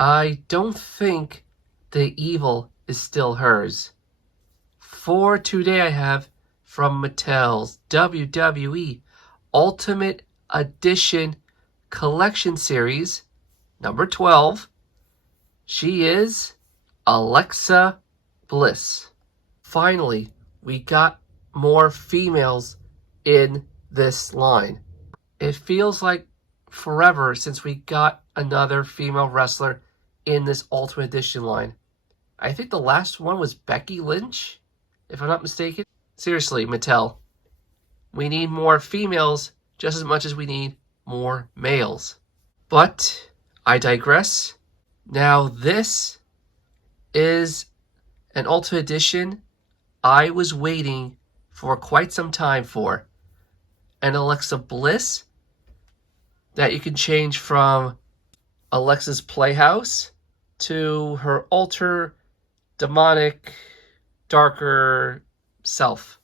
I don't think the evil is still hers. For today I have from Mattel's WWE Ultimate Edition Collection Series, number 12. She is Alexa Bliss. Finally, we got more females in this line. It feels like forever since we got another female wrestler in this Ultimate Edition line. I think the last one was Becky Lynch, if I'm not mistaken. Seriously, Mattel, we need more females just as much as we need more males. But I digress. Now this is an Ultimate Edition I was waiting for quite some time for. An Alexa Bliss that you can change from Alexa's Playhouse to her alter, demonic, darker self.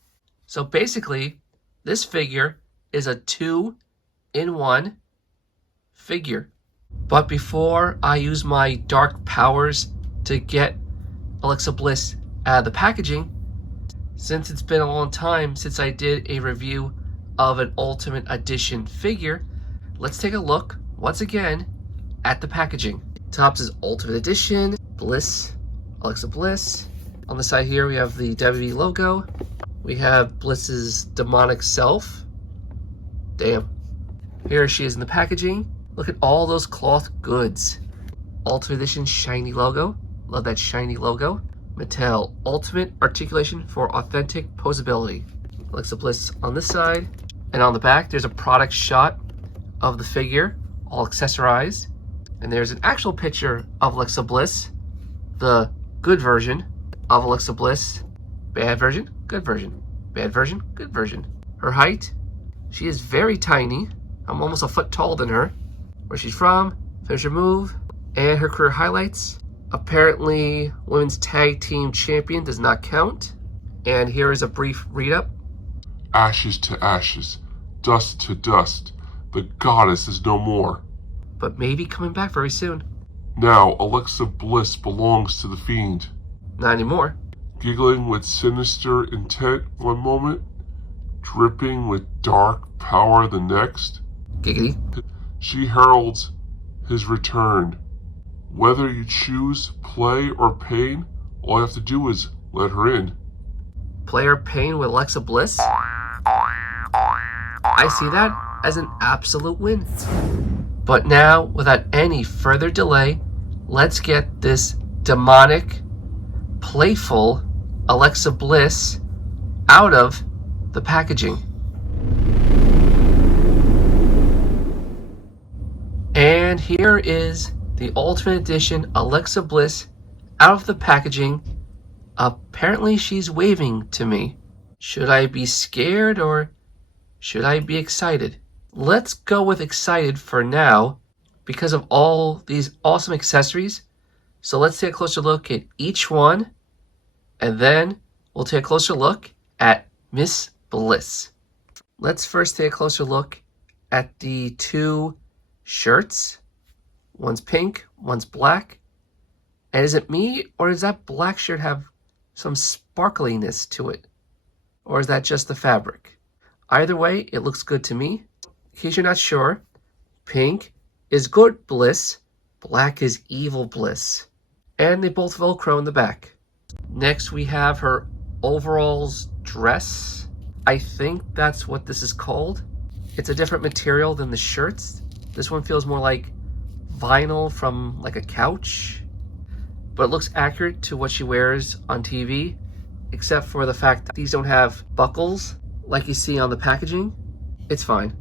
So basically, this figure is a 2-in-1 figure. But before I use my dark powers to get Alexa Bliss out of the packaging, since it's been a long time since I did a review of an Ultimate Edition figure, let's take a look once again at the packaging. Top is Ultimate Edition, Bliss, Alexa Bliss. On the side here we have the WWE logo. We have Bliss's demonic self. Damn. Here she is in the packaging. Look at all those cloth goods. Ultimate Edition shiny logo. Love that shiny logo. Mattel Ultimate Articulation for Authentic Posability. Alexa Bliss on this side. And on the back there's a product shot of the figure, all accessorized. And there's an actual picture of Alexa Bliss, the good version of Alexa Bliss. Bad version, good version. Bad version, good version. Her height, she is very tiny. I'm almost a foot taller than her. Where she's from, finisher move, and her career highlights. Apparently, Women's Tag Team Champion does not count. And here is a brief read-up. Ashes to ashes, dust to dust, the goddess is no more. But maybe coming back very soon. Now Alexa Bliss belongs to the fiend. Not anymore. Giggling with sinister intent one moment, dripping with dark power the next. Giggity. She heralds his return. Whether you choose play or pain, all you have to do is let her in. Player pain with Alexa Bliss? I see that as an absolute win. But now, without any further delay, let's get this demonic, playful Alexa Bliss out of the packaging. And here is the Ultimate Edition Alexa Bliss out of the packaging. Apparently she's waving to me. Should I be scared or should I be excited? Let's go with excited for now because of all these awesome accessories. So let's take a closer look at each one and then we'll take a closer look at Miss Bliss. Let's first take a closer look at the two shirts. One's pink, one's black. And is it me or does that black shirt have some sparkliness to it? Or is that just the fabric? Either way, it looks good to me. In case you're not sure, pink is good Bliss, black is evil Bliss. And they both Velcro in the back. Next we have her overalls dress. I think that's what this is called. It's a different material than the shirts. This one feels more like vinyl from like a couch. But it looks accurate to what she wears on TV, except for the fact that these don't have buckles like you see on the packaging. It's fine.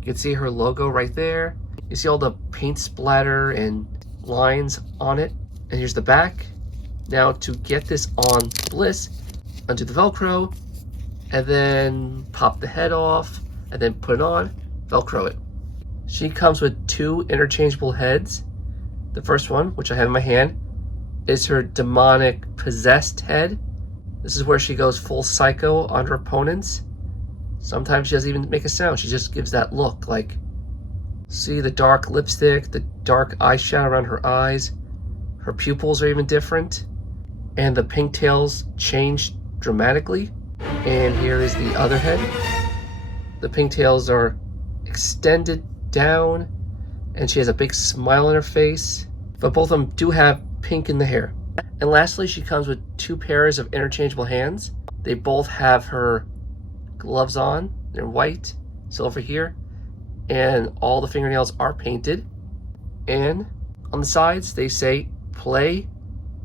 You can see her logo right there. You see all the paint splatter and lines on it. And here's the back. Now to get this on Bliss, undo the Velcro, and then pop the head off, and then put it on, Velcro it. She comes with two interchangeable heads. The first one, which I have in my hand, is her demonic possessed head. This is where she goes full psycho on her opponents. Sometimes she doesn't even make a sound. She just gives that look like, see the dark lipstick, the dark eyeshadow around her eyes. Her pupils are even different, and the pigtails changed dramatically. And here is the other head. The pigtails are extended down, and she has a big smile on her face, but both of them do have pink in the hair. And lastly, she comes with 2 pairs of interchangeable hands. They both have her gloves on. They're white, silver here, and all the fingernails are painted. And on the sides, they say play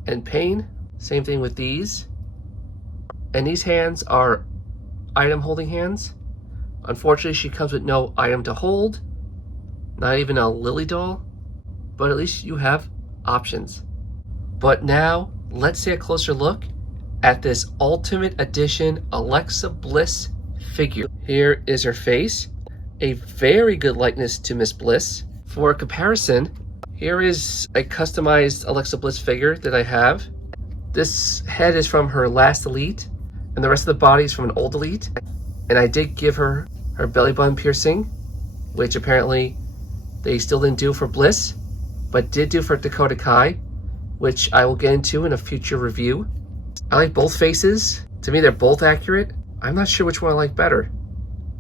and pain. Same thing with these. And these hands are item holding hands. Unfortunately, she comes with no item to hold, not even a Lily doll, but at least you have options. But now, let's take a closer look at this Ultimate Edition Alexa Bliss figure. Here is her face, a very good likeness to Miss Bliss. For comparison, here is a customized Alexa Bliss figure that I have. This head is from her last Elite, and the rest of the body is from an old Elite. And I did give her her belly button piercing, which apparently they still didn't do for Bliss, but did do for Dakota Kai, which I will get into in a future review. I like both faces. To me, they're both accurate. I'm not sure which one I like better.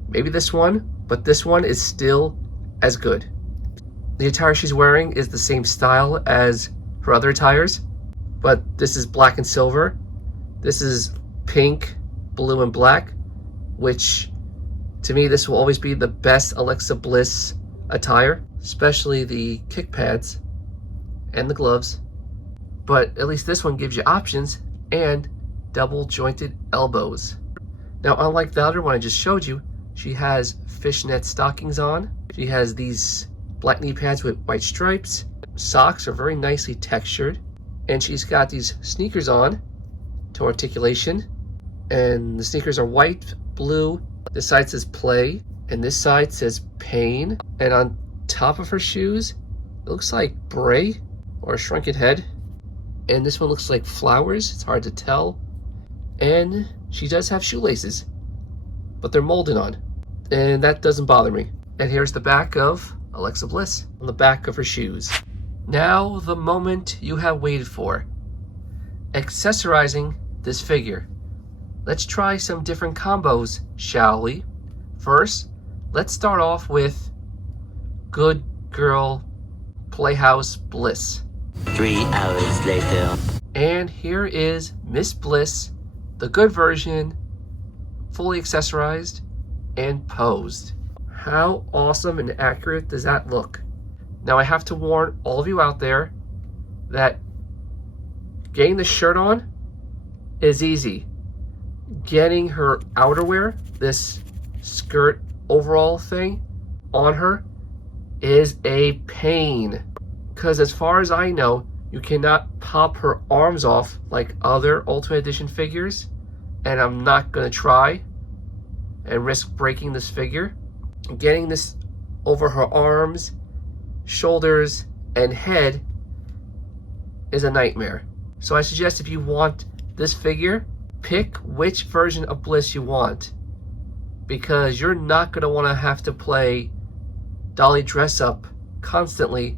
Maybe this one, but this one is still as good. The attire she's wearing is the same style as her other attires, but this is black and silver. This is pink, blue, and black, which to me, this will always be the best Alexa Bliss attire, especially the kick pads and the gloves. But at least this one gives you options and double jointed elbows. Now, unlike the other one I just showed you, she has fishnet stockings on. She has these black knee pads with white stripes. Socks are very nicely textured. And she's got these sneakers on to articulation. And the sneakers are white, blue. This side says play, and this side says pain. And on top of her shoes, it looks like Bray or a shrunken head. And this one looks like flowers. It's hard to tell. And she does have shoelaces, but they're molded on, and that doesn't bother me. And here's the back of Alexa Bliss on the back of her shoes. Now the moment you have waited for. Accessorizing this figure. Let's try some different combos, shall we? First, let's start off with Good Girl Playhouse Bliss. 3 hours later. And here is Miss Bliss, the good version, fully accessorized and posed. How awesome and accurate does that look? Now I have to warn all of you out there that getting the shirt on is easy. Getting her outerwear, this skirt overall thing, on her is a pain. Because as far as I know, you cannot pop her arms off like other Ultimate Edition figures, and I'm not going to try and risk breaking this figure. Getting this over her arms, shoulders, and head is a nightmare. So I suggest if you want this figure, pick which version of Bliss you want, because you're not going to want to have to play dolly dress up constantly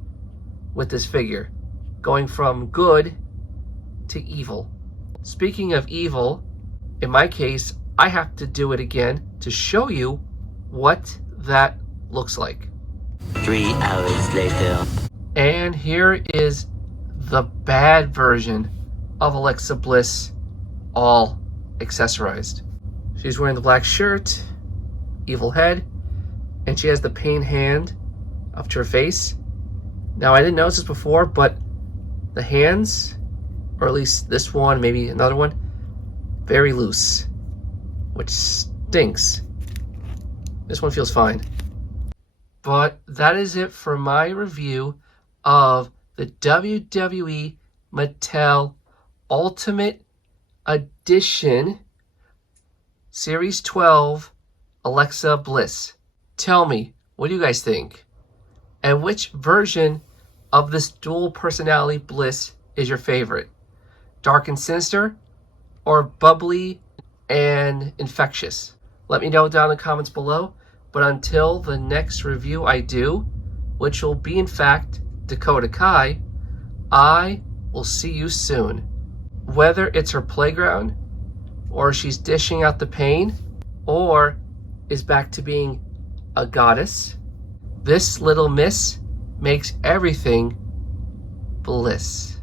with this figure, going from good to evil. Speaking of evil, in my case, I have to do it again to show you what that looks like. 3 hours later. And here is the bad version of Alexa Bliss, all accessorized. She's wearing the black shirt, evil head, and she has the pain hand up to her face. Now, I didn't notice this before, but the hands, or at least this one, maybe another one, very loose, which stinks. This one feels fine. But that is it for my review of the WWE Mattel Ultimate Edition Series 12 Alexa Bliss. Tell me, what do you guys think? And which version of this dual personality Bliss is your favorite? Dark and sinister, or bubbly and infectious? Let me know down in the comments below. But until the next review I do, which will be in fact Dakota Kai, I will see you soon. Whether it's her playground, or she's dishing out the pain, or is back to being a goddess, this little miss makes everything bliss.